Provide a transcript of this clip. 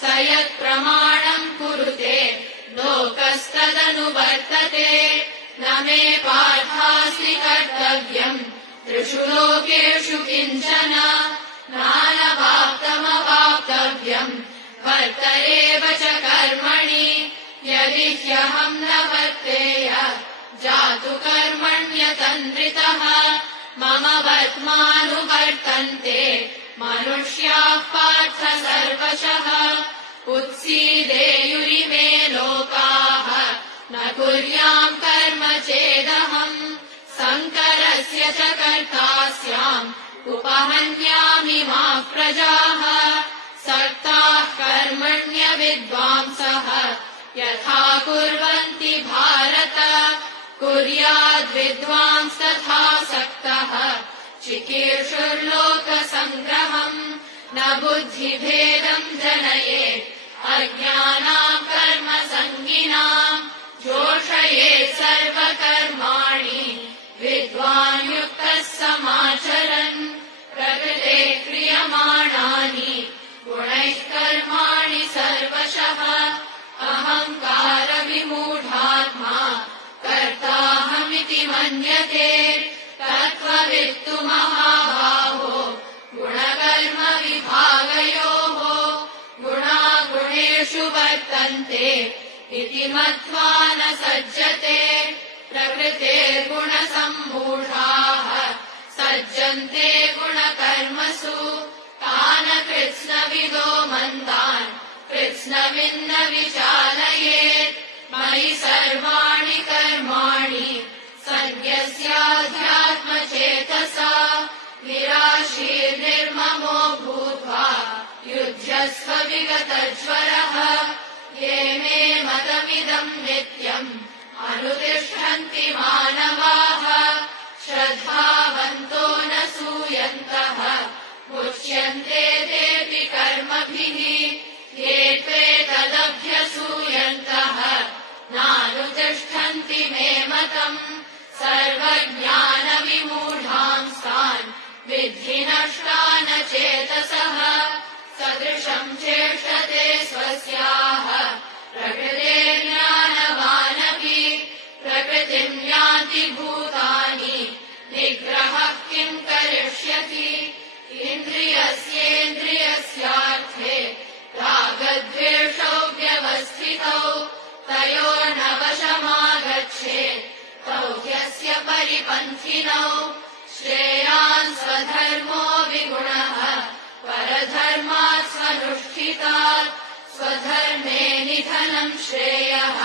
स यत्प्रमाणम् कुरुते लोकस्तदनुवर्तते न मे पार्थास्ति कर्तव्यम् त्रिषु लोकेषु किञ्चन नानवाप्तमवाप्तव्यम् वर्त एव च कर्मणि यदि ह्यहम् न वर्तेय जातु कर्मण्यतन्द्रितः मम वर्त्मानुवर्तन्ते मनुष्याः पार्थ सर्वशः उत्सीदेयुरिमे लोकाः न कुर्याम् कर्म चेदहम् सङ्करस्य च कर्ता स्याम् उपहन्यामि मा प्रजाः सक्ताः कर्मण्यविद्वांसः यथा कुर्वन्ति भारत कुर्याद्विद्वांस्तथा सक्तः चिकीर्षुर्लोकसङ्ग्रहम् न बुद्धिभेदम् जनयेत् अज्ञानाम् कर्मसङ्गिनाम् जोषयेत् सर्वकर्माणि विद्वान् युक्तः समाचरन् प्रकृते क्रियमाणानि गुणैः कर्माणि सर्वशः अहङ्कारविमूढात्मा कर्ताहमिति मन्यते तत्त्ववित्तु महाबाहो गुणकर्मविभागयोः गुणा गुणेषु वर्तन्ते इति मत्वा न सज्जते प्रकृतेर्गुणसम्मूढाः सज्जन्ते गुणकर्मसु तान् कृत्स्नविदो मन्दान् कृत्स्नविन्न विचालयेत् मयि सर्वाणि कर्माणि सन्न्यस्याध्यात्मचेतसा निराशीर्निर्ममो भूत्वा युध्यस्व विगतज्वरः ये मे मतमिदम् नित्यम् अनुतिष्ठन्ति मानवाः श्रद्धावन्तो न सूयन्तः मुच्यन्ते तेऽपि कर्मभिः ये त्वेतदभ्यसूयन्तः नानुतिष्ठन्ति मे मतम् सर्वज्ञानविमूढांस्तान् विद्धि नष्टान चेतसः सदृशम् चेष्टते स्वस्याः प्रकृतेर्ज्ञानवानपि प्रकृतिम् यान्ति भूतानि निग्रहः किम् करिष्यति इन्द्रियस्येन्द्रियस्यार्थे रागद्वेषौ व्यवस्थितौ तयोर्न वशमागच्छेत् तौ ह्यस्य परिपन्थिनौ श्रेयान् स्वधर्मो विगुणः परधर्मात् स्वनुष्ठितात् स्वधर्मे निधनम् श्रेयः